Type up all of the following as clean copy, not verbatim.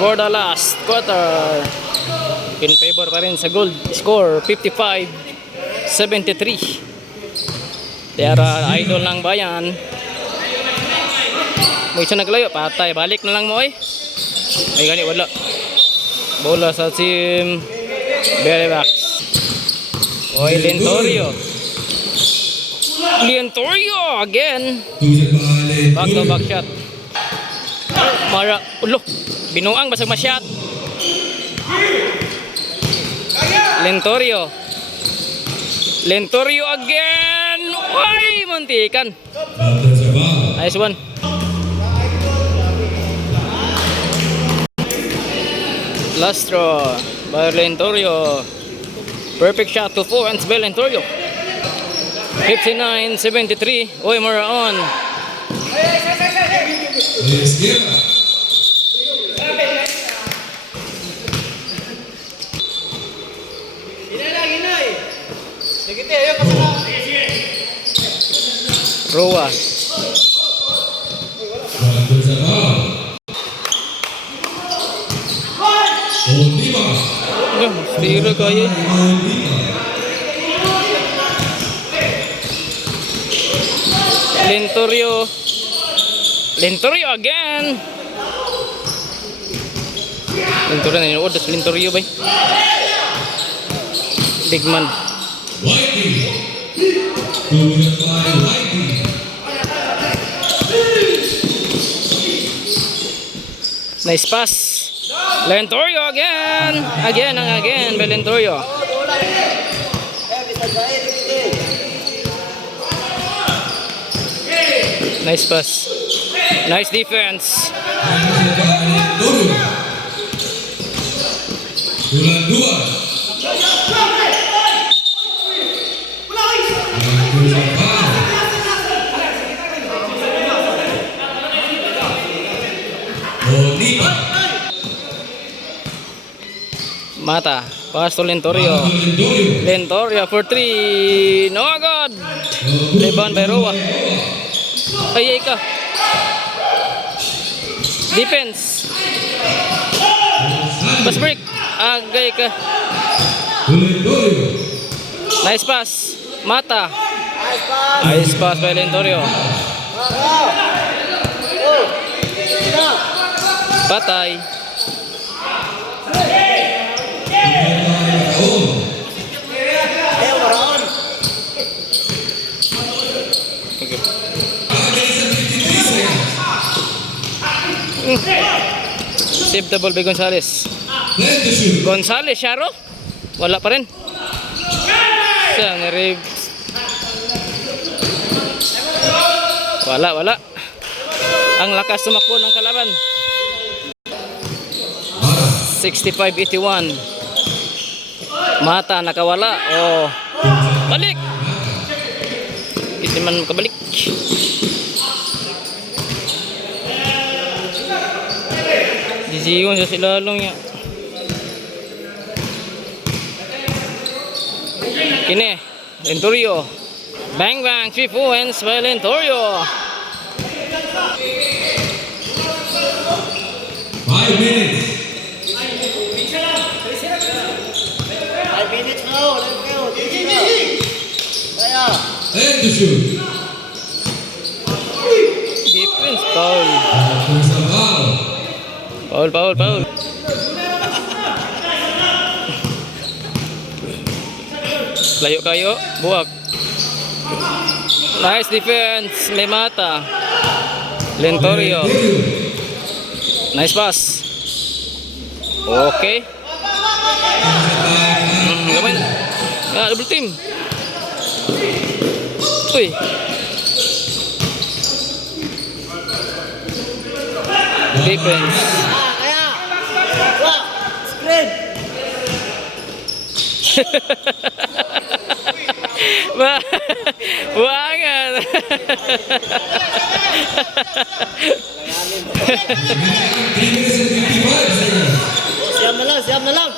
for the last quarter. In favor pa rin sa gold. Score 55-73. Tiyara idol ng bayan. May isa naglayo. Patay. Balik na lang mo ay. Ay gani wala. Bola sa team Berrybucks. Oy Lentorio. Lentorio again. Back to back shot. Mara. Ulo. Binuang basag masyat. Lentorio. Lentorio again. Ay, muntikan. Nice one. Last draw by Lentorio. Perfect shot to 4 and by Lentorio. 59-73. Oy, Mara on. Roa. Stira kaya. Lentorio. Lentorio again. Lentorio na yun. Das Lentorio ba? Big man. Nice pass. Lentorio again. Again and again by Lentorio. Nice pass. Nice defense. Mata, pass to Lentorio. Lentorio for 3. No good. Rebound by Roa. Ay ka. Defense. Pass break. Agay ka. Nice pass. Mata. Nice pass by Lentorio. Patay. Save the ball by Gonzales. Gonzales, Sharo? Wala pa rin. Wala. Ang lakas tumakbo ng kalaban. 65-81. Mata nakawala. Oh. Balik. Hindi man makabalik. Disiyon sa silalong niya. Kine. Lentorio. Bang bang. 3 points by Lentorio. 5 minutes. 5 minutes now. Let's go. And to shoot. Defense foul. Foul. Layo kayo. Buwag. Nice defense. Lemata. Lentorio. Nice pass. Okay. Gamay na. Double team. Uy. Defense. Screen. Wangan. Siap na lang.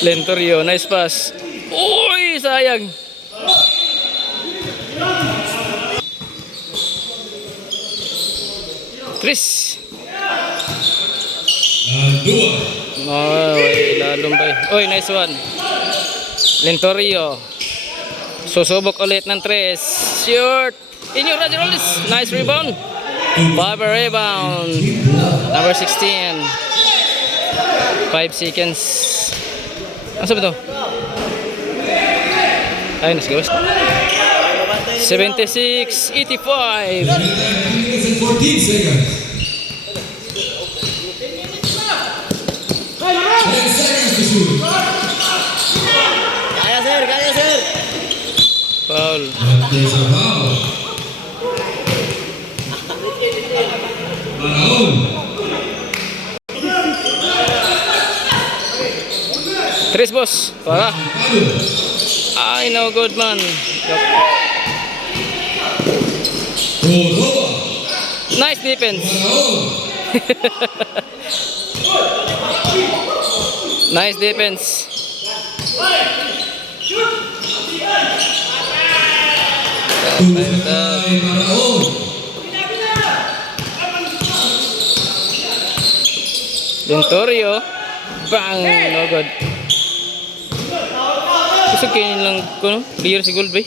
Lentorio, nice pass. Uy, sayang. Chris. Dua. Oy, lalumbay. Oy, nice one. Lentorio. Susubok ulit ng 3. Short. Inyo, Roger Rollis. Nice rebound. Baba rebound. Number 16. 5 seconds. Ano sabi to? Ayun, let's go. 76, 85. 3 minutes and 14 seconds. 10 seconds to shoot. Kaya sir, kaya sir. Foul. And there's a foul. Maraon. Chris, boss. Para. Palu. Ay, no good man. Córdoba. Nice defense. Maraon. Nice defense. Tubusan by Maraon. Lentorio. Bang! No good. Gusto kainin lang ko, no? Clear si Gold Bay.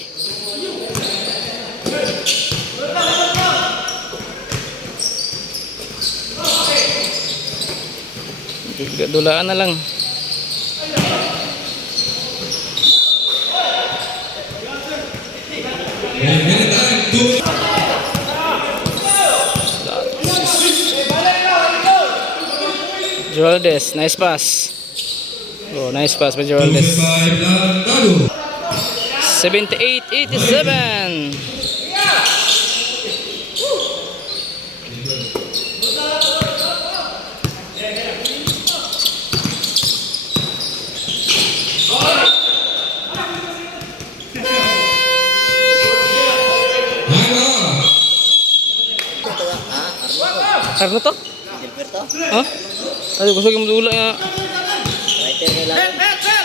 Dulaan na lang. Minute time. 2. Geraldes, nice pass. Oh, nice pass by Tubusan Geraldes. by Blandado. 78-87. Time out. Karno to? Silver to. Ha? Ay, gusto ko madula nga. Writer kailangan. Mata.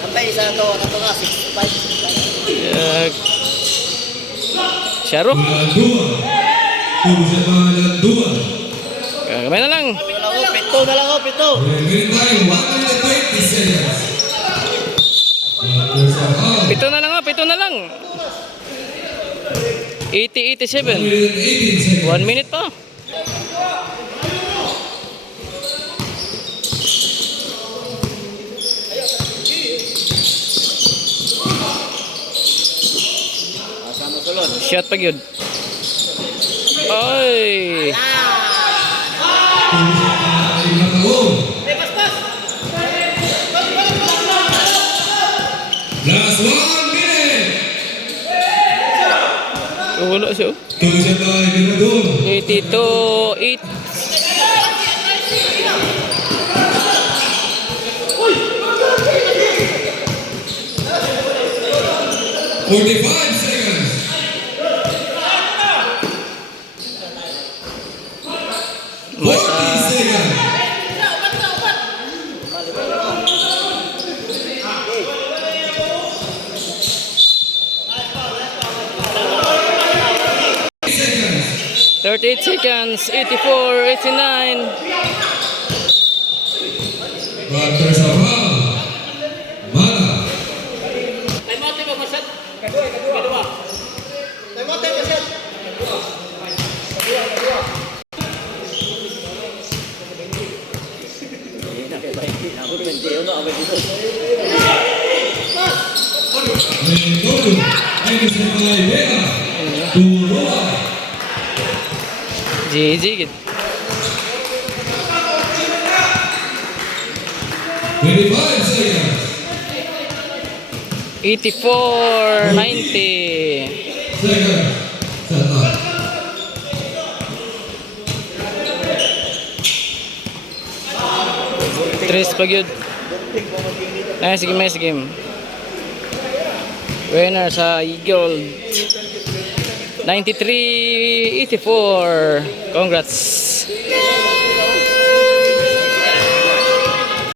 Nampay isa to, nato nga, 6'5". Sharo. Blandua. Tubusan by Blandua. Kamay na lang. Pito na lang ako, pito. Minute time. 1 minute and 20 seconds. There's a foul. Pito na lang, oh. Pito na lang. 80-87. 1 minute and 18 seconds. 1 minute pa. Sama sulod. Shot pag yun. Ay. Maraon. Last 1 minute. Wala siya. oh. Tubusan by Binador. 82-8. Forty-five seconds. Mata. 40 seconds. Seconds. 38 seconds. 84-89. But there's a foul. Mata. Mentorio. Anderson by Vega. Turoa. GG gid. 25 seconds. 84-90. Seconds. Set up. Tres pag yun. Ay, sige, may sige. Winner sa Eagle. 93-84. Congrats.